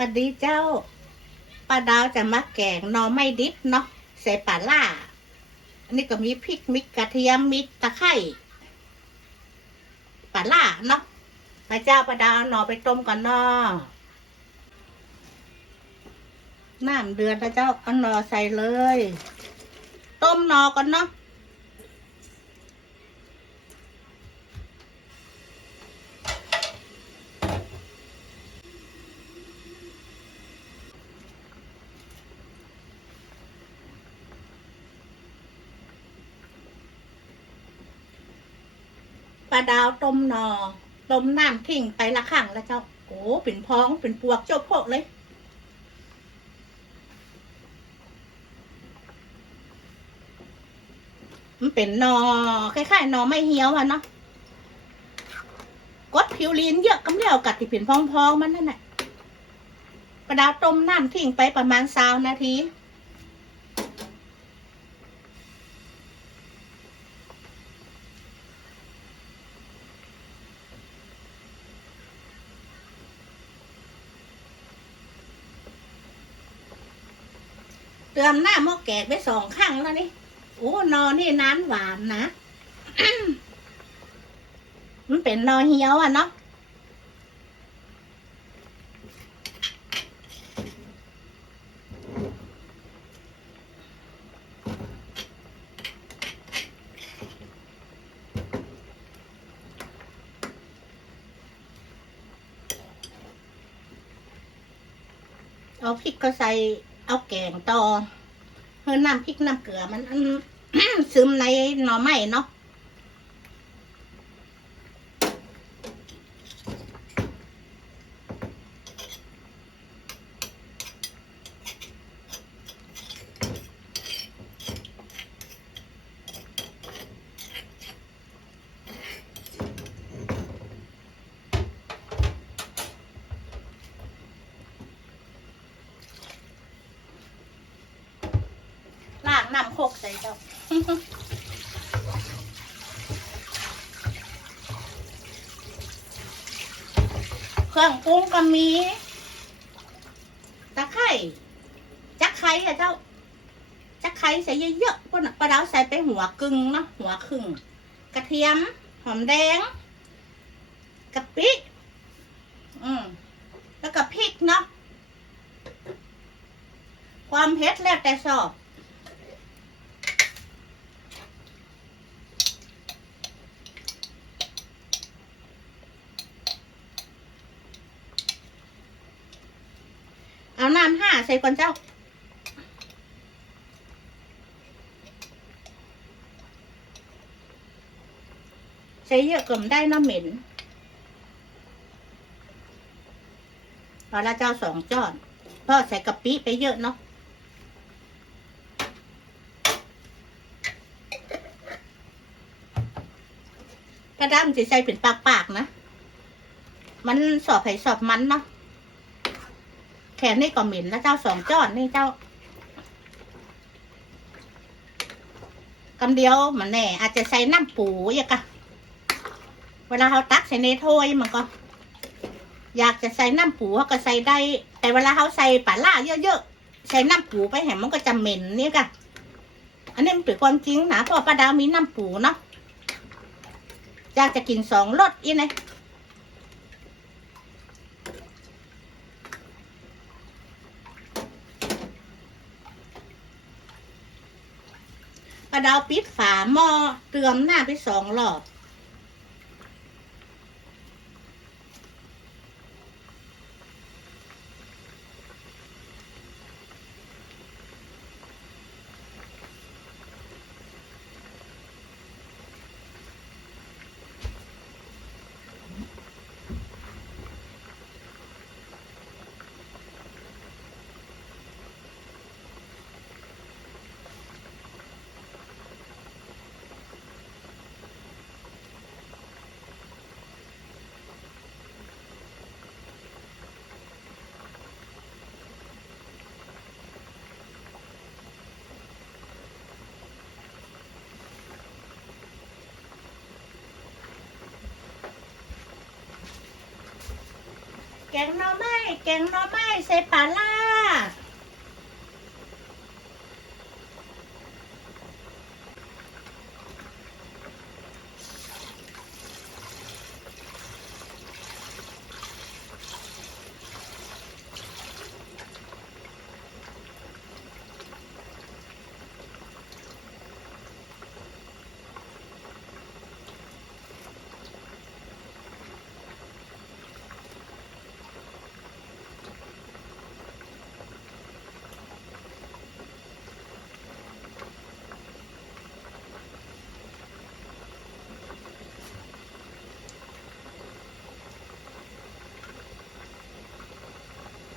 วัสดีเจ้าป้าดาวจะมาแกงหนอไม่ดิบเนาะใส่ปลาล่า อันนี้ก็มีพริกมีกระเทียมมีตะไคร้ปลาล่าเนาะมาเจ้าป้าดาวหนอไปต้มก่อนเนาะน้ำเดือดแล้วเจ้าเอาหนอใส่เลย ต้มหนอก่อนเนาะ ลาดาวต้มนอต้มน้ำทิ้งไปละข้างแล้วเจ้าโอ้เป็นพองเป็นปวกเจ้าโพกเลยมันเป็นนอคล้ายๆนอไม่เหี่ยวอะเนาะกดผิวลีนเยอะกำเดียวกัดที่เป็นพองๆมันนั่นแหละปลาดาวต้มน้ำทิ้งไปประมาณสาวนาที เติมหน้าหม้อแกงไปสองครั้งแล้วนี่โอ้นอนี่น้ำหวานนะมันเป็นนอเหี่ยวอะเนาะเอาพริกก็ใส่ เอาแกงต่อเพื่อน้ำพริกน้ำเกลือมันซึมในหน่อไม้เนาะ น้ำโคกใส่เจ้าเครื่องปรุงก็มีตะไคร้จักไคร้อะเจ้าจักไคร้ใส่เยอะๆพวกน่ะปลาดาวใส่ไปหัวกึ่งเนาะหัวครึ่งกระเทียม หอมแดงกะปิอืมแล้วก็พริกเนาะความเผ็ดแล้วแต่ชอบาน้ำห้าใส่ก่อนเจ้า ใส่เยอะกิมได้น้ำเหม็นเอละเจ้าสองจอนพ่อใส่กะปิไปเยอะเนาะกระด้ามจะใส่เป็นปากๆนะ มันสอบไผ่สอบมันเนาะ แขนนี่ก็เหม็นแล้วเจ้าสองจอนนี่เจ้ากำเดียวมันแน่ อาจจะใส่น้ำปูอย่างกะเวลาเขาตักใส่ในถ้วยมันก็ อยากจะใส่น้ำปูเขาก็ใส่ได้ แต่เวลาเขาใส่ปลาล่าเยอะๆใส่น้ำปูไปแหมมันก็จะเหม็นเนี่ยกะอันนี้มันเป็นความจริงนะเพราะป้าดาวมีน้ำปูเนาะอยากจะกินสองรสอีนะ กระดาวปิดฝาหม้อเตือมหน้าไปสองรอบ แกงหน่อไม้แกงหน่อไม้ใส่ปลาล่า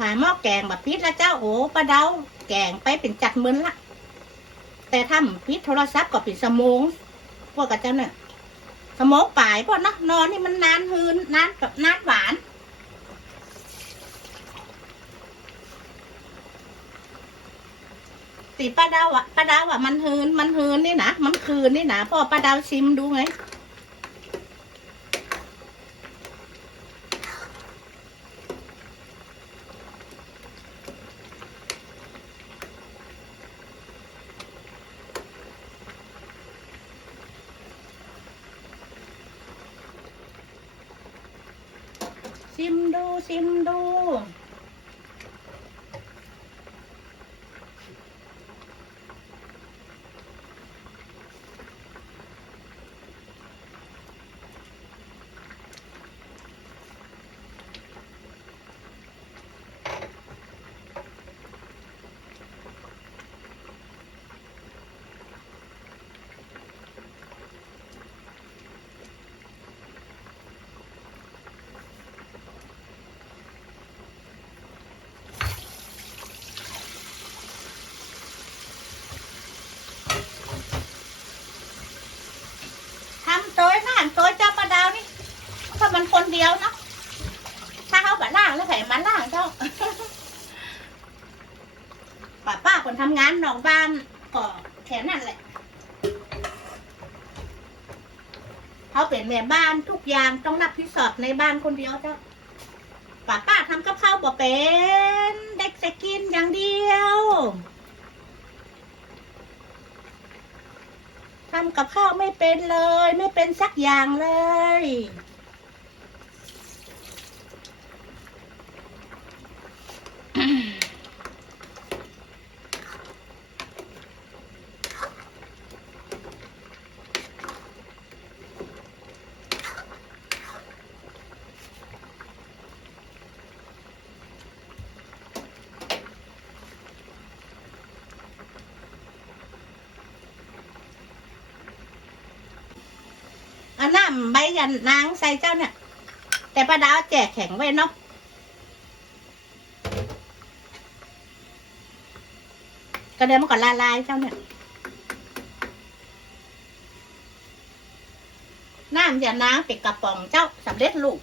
หาหม้อแกงแบบพิษละเจ้าโอ้ปลาเดาแกงไปเป็นจัดมึนละ แต่ถ้าพิษโทรศัพท์ก็ปิดสมองพวกกับเจ้าเนี่ยสมองป่ายพวกเนาะนอนนี่มันนานหืนนานแบบนานหวานตีป้าดาวอะป้าดาวอะมันหืนมันหืนนี่นะมันคืนนี่นะพ่อป้าดาวชิมดูไง ซิมดูซิมดู ทำโต้ยน่านโต้ยเจ้าปลาดาวนี่ถ้า มันคนเดียวเนาะถ้าเขาแบบล่างแล้วแผ่มาล่างเจ้าป้าป้าคนทำงานนอกบ้านก็แค่นั้นแหละเขาเป็นแม่บ้านทุกอย่างต้องรับผิดชอบในบ้านคนเดียวเจ้าป้าป้าทำกับข้าวบ่เป็นเด็กจะกินอย่างเดียวทำกับข้าวไม่เป็นเลย ไม่เป็นสักอย่างเลยำใบยันนางใส่เจ้าเนี่ย แต่ป้าดาวแจกแข็งไว้เนาะก็เดี๋ยวมันก็ละลายเจ้าเนี่ยน้ำยานางเป็นกระป๋องเจ้าสำเร็จลูก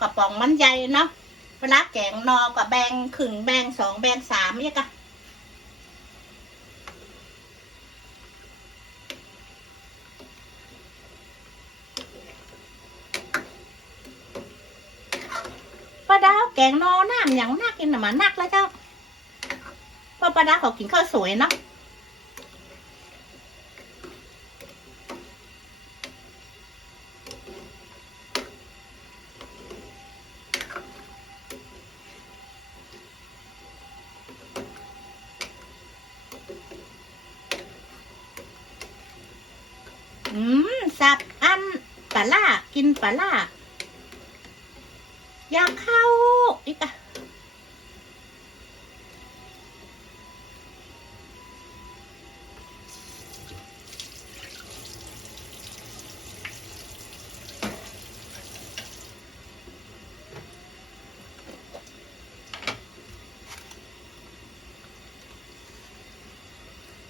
กระป๋องมันใหญ่เนาะเวลาแกงนอกับแบงขึงแบงสองแบงสามเนี่ยกะ ป้าดาวแกงนอน้ำอย่างน่ากินน่ะมานักแล้วเจ้าเพราะป้าดาวเขากินข้าวสวยเนาะอืมสับอันปลาล่ากินปลาล่า อยากเข้าอีกอะ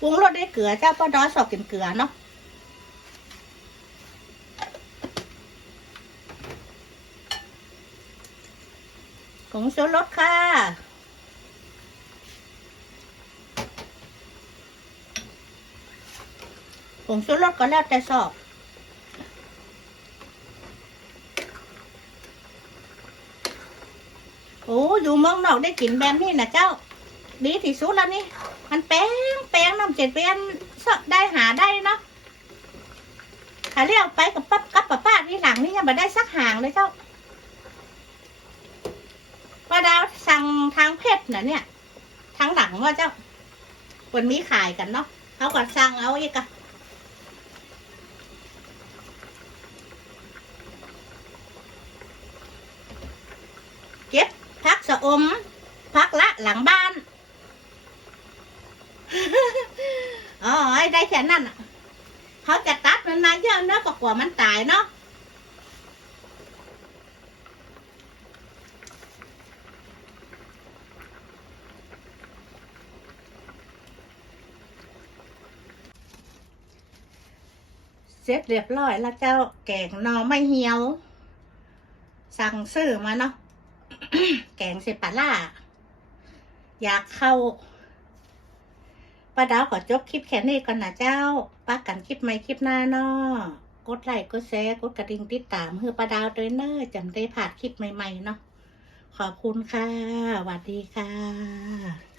ปรุงรสด้วยเกลือเจ้าป้าดอสอบกินเกลือเนาะ ผงชูรสค่ะ ผงชูรสก็แล้วแต่ชอบโอ้อยู่เมืองนอกได้กินแบบนี้นะเจ้า ดีที่สุดแล้วนี่ มันแป้งแป้งน้ำเจ็ดเวียนสอดได้หาได้เนาะถ้าเรียกไปกับปั๊บกับป้าป้าที่หลังนี่ยังไม่ได้สักห่างเลยเจ้า ป้าดาวสั่งทางเพชรนะเนี่ยทางหลังว่าเจ้าวันมีขายกันเนาะเขาก็สั่งเอาอีกอะเก็บพักสะอม พักละหลังบ้านอ๋อไอ้ได้แค่นั้นเขาจะตัดมันมาเยอะเนาะกว่ามันตายเนาะ ร็จเรียบร้อยแล้วเจ้าแกงนอไม่เหี่ยว สั่งซื้อมาเนาะแกงเสปาล่า อยากเข้าป้าดาวขอจบคลิปแค่นี้ก่อนนะเจ้าป้ากันคลิปใหม่คลิปหน้าเนาะกดไลค์กดแชร์กดกระดิ่งติดตามเพื่อป้าดาวด้วยเนอะจำได้ผ่านคลิปใหม่ๆเนาะขอบคุณค่ะสวัสดีค่ะ